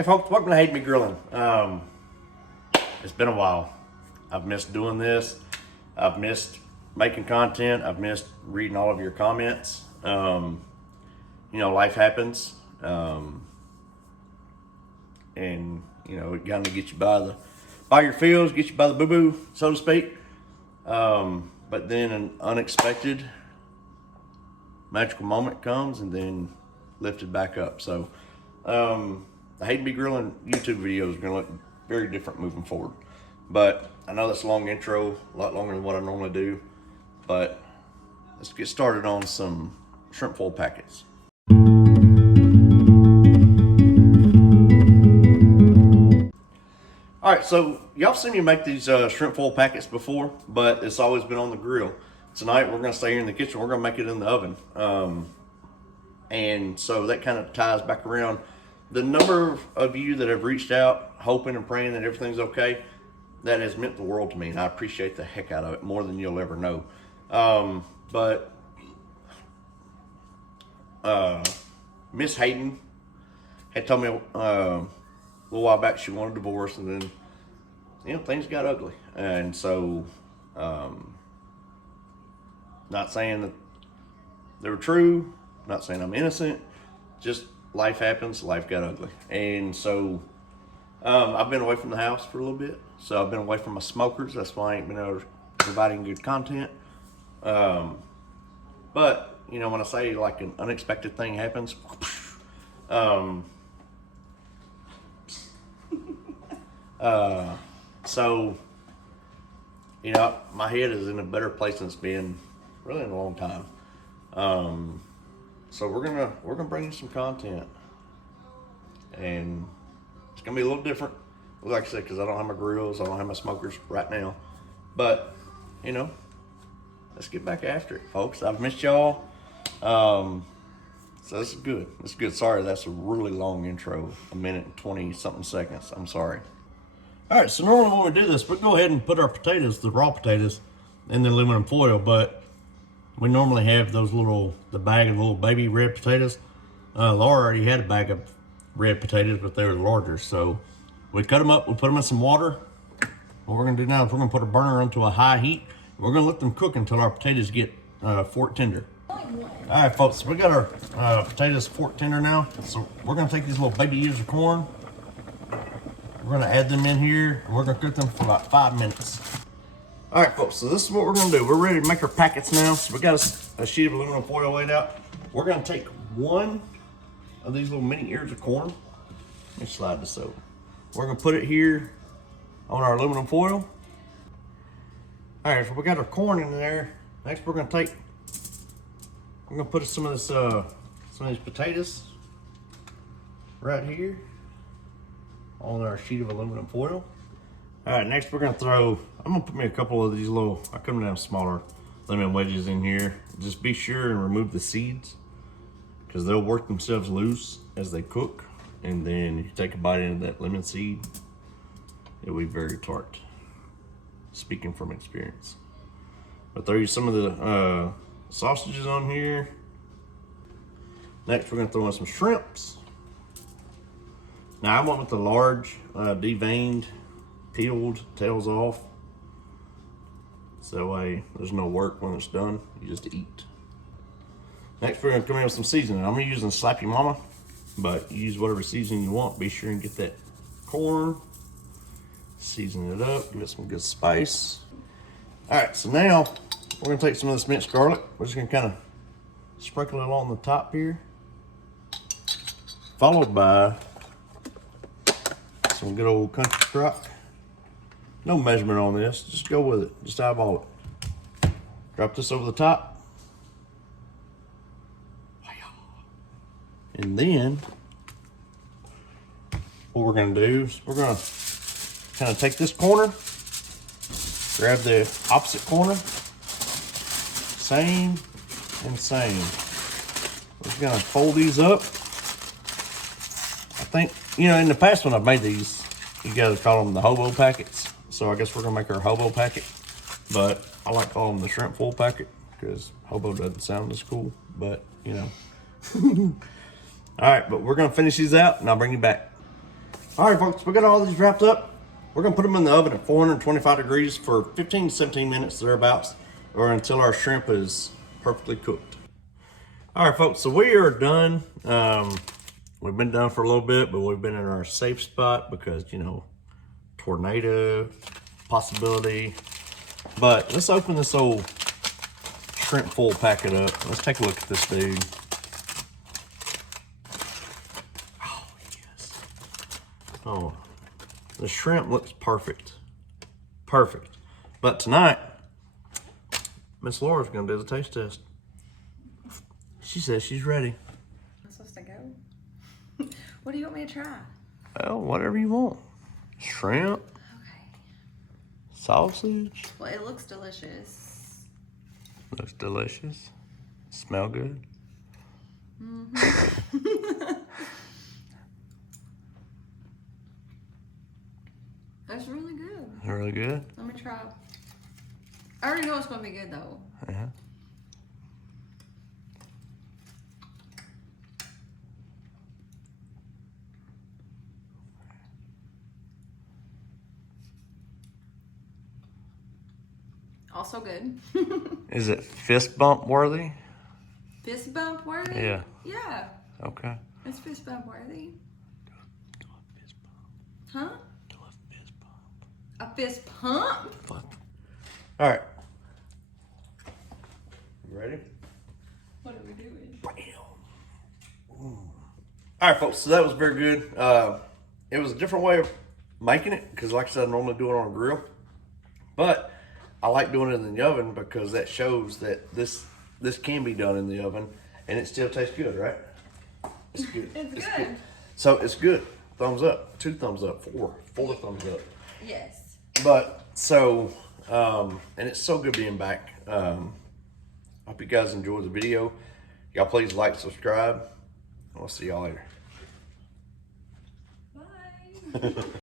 Hey folks, welcome to Hate Me Grilling. It's been a while. I've missed doing this. I've missed making content. I've missed reading all of your comments. Life happens. And it kind of gets you by your feels, gets you by the boo-boo, so to speak. But then an unexpected magical moment comes and then lifted back up. So, the Hate Me Grilling YouTube videos are going to look very different moving forward. But I know that's a long intro, a lot longer than what I normally do. But let's get started on some shrimp foil packets. All right, so y'all seen me make these shrimp foil packets before, but it's always been on the grill. Tonight we're going to stay here in the kitchen. We're going to make it in the oven. And so that kind of ties back around. The number of you that have reached out, hoping and praying that everything's okay, that has meant the world to me, and I appreciate the heck out of it, more than you'll ever know. But Miss Hayden had told me a little while back she wanted a divorce, and then things got ugly. And so not saying that they were true, not saying I'm innocent, just life happens, life got ugly. And so I've been away from the house for a little bit. So I've been away from my smokers. That's why I ain't been able to providing good content. But when I say like an unexpected thing happens, so my head is in a better place than it's been really in a long time. So we're gonna bring you some content, and it's gonna be a little different, like I said, because I don't have my grills, I don't have my smokers right now. But let's get back after it, folks. I've missed y'all. So this is good. It's good. Sorry, that's a really long intro, 1minute and 20 something seconds. I'm sorry. All right, so normally when we do this, we go ahead and put our potatoes, the raw potatoes, in the aluminum foil, but we normally have the bag of little baby red potatoes. Laura already had a bag of red potatoes, but they were larger. So we cut them up, we put them in some water. What we're gonna do now is we're gonna put a burner onto a high heat. We're gonna let them cook until our potatoes get fork tender. All right, folks, so we got our potatoes fork tender now. So we're gonna take these little baby ears of corn. We're gonna add them in here, and we're gonna cook them for about 5 minutes. All right, folks, so this is what we're gonna do. We're ready to make our packets now. So we got a sheet of aluminum foil laid out. We're gonna take one of these little mini ears of corn. Let me slide this over. We're gonna put it here on our aluminum foil. All right, so we got our corn in there. Next, we're gonna put some of these potatoes right here on our sheet of aluminum foil. All right, next I'm gonna put me a couple of these I cut them down smaller lemon wedges in here. Just be sure and remove the seeds, because they'll work themselves loose as they cook. And then if you take a bite into that lemon seed, it'll be very tart. Speaking from experience. But throw you some of the sausages on here. Next, we're gonna throw in some shrimps. Now I went with the large, deveined, peeled, tails off. So that way there's no work when it's done, you just eat. Next, we're gonna come in with some seasoning. I'm using Slappy Mama, but you use whatever seasoning you want. Be sure and get that corn, season it up, give it some good spice. All right, so now we're gonna take some of this minced garlic. We're just gonna kind of sprinkle it along the top here, followed by some good old country crock. No measurement on this, just go with it, just eyeball it. Drop this over the top. And then what we're gonna do is we're gonna kind of take this corner, grab the opposite corner, same and same. We're just gonna fold these up. I think, in the past when I've made these, you guys call them the hobo packets. So I guess we're gonna make our hobo packet, but I like calling them the shrimp foil packet because hobo doesn't sound as cool, but All right, but we're gonna finish these out and I'll bring you back. All right, folks, we got all these wrapped up. We're gonna put them in the oven at 425 degrees for 15 to 17 minutes thereabouts, or until our shrimp is perfectly cooked. All right, folks, so we are done. We've been done for a little bit, but we've been in our safe spot because, you know, tornado possibility. But let's open this old shrimp foil packet up. Let's take a look at this dude. Oh, yes. Oh, the shrimp looks perfect. Perfect. But tonight, Miss Laura's gonna do the taste test. She says she's ready. I'm supposed to go? What do you want me to try? Well, whatever you want. Shrimp, Okay. sausage. Well, it looks delicious. Looks delicious. Smell good. That's really good. Really good. Let me try. I already know it's going to be good, though. Yeah. Also good. Is it fist bump worthy? Fist bump worthy? Yeah. Yeah. Okay. It's fist bump worthy. Do a fist bump. Huh? Do a fist bump. A fist pump? All right. You ready? What are we doing? All right, folks. So that was very good. It was a different way of making it because, like I said, I normally do it on a grill, but I like doing it in the oven because that shows that this can be done in the oven and it still tastes good, right? It's good. It's good. So it's good. Thumbs up. 2 thumbs up. 4 thumbs up. Yes. But so, and it's so good being back. Hope you guys enjoyed the video. Y'all please like, subscribe. We'll see y'all later. Bye.